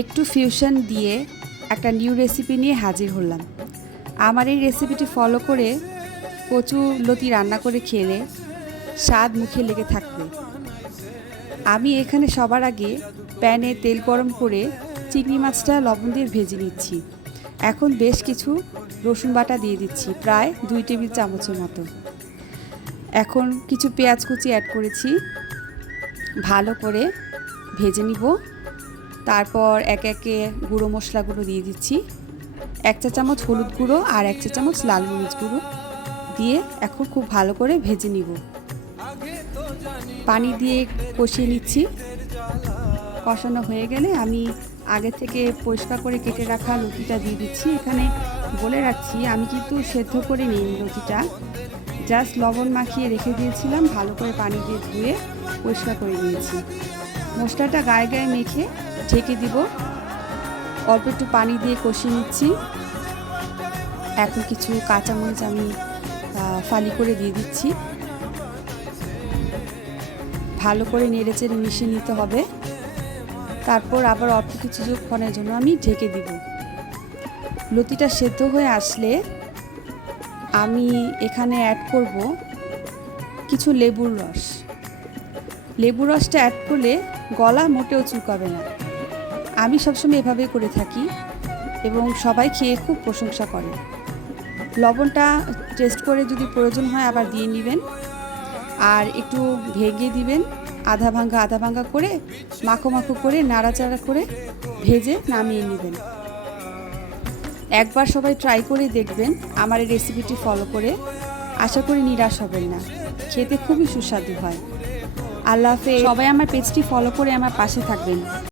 একটু ফিউশন দিয়ে একটা নিউ রেসিপি নিয়ে হাজির হলাম। আমার এই রেসিপিটি ফলো করে কচু লতি রান্না করে খেলে স্বাদ মুখে লেগে থাকবে। আমি এখানে সবার আগে প্যানে তেল গরম করে চিংড়ি মাছটা লবণ দিয়ে ভেজে নিচ্ছি। এখন বেশ কিছু রসুন বাটা দিয়ে দিচ্ছি, প্রায় দুই টেবিল চামচের মতো। এখন কিছু পেঁয়াজ কুচি অ্যাড করেছি। ভালো করে ভেজে নিব। তারপর এক একে গুঁড়ো মশলাগুলো দিয়ে দিচ্ছি। এক চা চামচ হলুদ গুঁড়ো আর এক চা চামচ লাল মরিচ গুঁড়ো দিয়ে এখন খুব ভালো করে ভেজে নিব। পানি দিয়ে কষিয়ে নিচ্ছি। কষানো হয়ে গেলে আমি আগে থেকে পরিষ্কার করে কেটে রাখা লতিটা দিয়ে দিচ্ছি। এখানে বলে রাখছি, আমি কিন্তু সেদ্ধ করে নিই লতিটা জাস্ট লবণ মাখিয়ে রেখে দিয়েছিলাম, ভালো করে পানি দিয়ে ধুয়ে পরিষ্কার করে নিয়েছি। মশলাটা গায়ে গায়ে মেখে ঢেকে দিব। অল্প একটু পানি দিয়ে কষিয়ে নিচ্ছি। এখন কিছু কাঁচামরিচ আমি ফালি করে দিয়ে দিচ্ছি। ভালো করে নেড়ে চেড়ে মিশিয়ে নিতে হবে। তারপর আবার অল্প কিছুক্ষণের জন্য আমি ঢেকে দিব। লতিটা সেদ্ধ হয়ে আসলে আমি এখানে অ্যাড করব কিছু লেবুর রস। লেবুর রসটা অ্যাড করলে গলা মোটেও চুকাবে না। আমি সবসময় এভাবেই করে থাকি এবং সবাই খেয়ে খুব প্রশংসা করে। লবণটা টেস্ট করে যদি প্রয়োজন হয় আবার দিয়ে নেবেন। আর একটু ভেঙে দিবেন, আধা ভাঙ্গা আধা ভাঙ্গা করে, মাখো মাখো করে, নাড়াচাড়া করে ভেজে নামিয়ে নেবেন। একবার সবাই ট্রাই করে দেখবেন আমার এই রেসিপিটি ফলো করে। আশা করি নিরাশ হবেন না। খেতে খুবই সুস্বাদু হয়। আল্লাহ হাফেজ। সবাই আমার পেজটি ফলো করে আমার পাশে থাকবেন।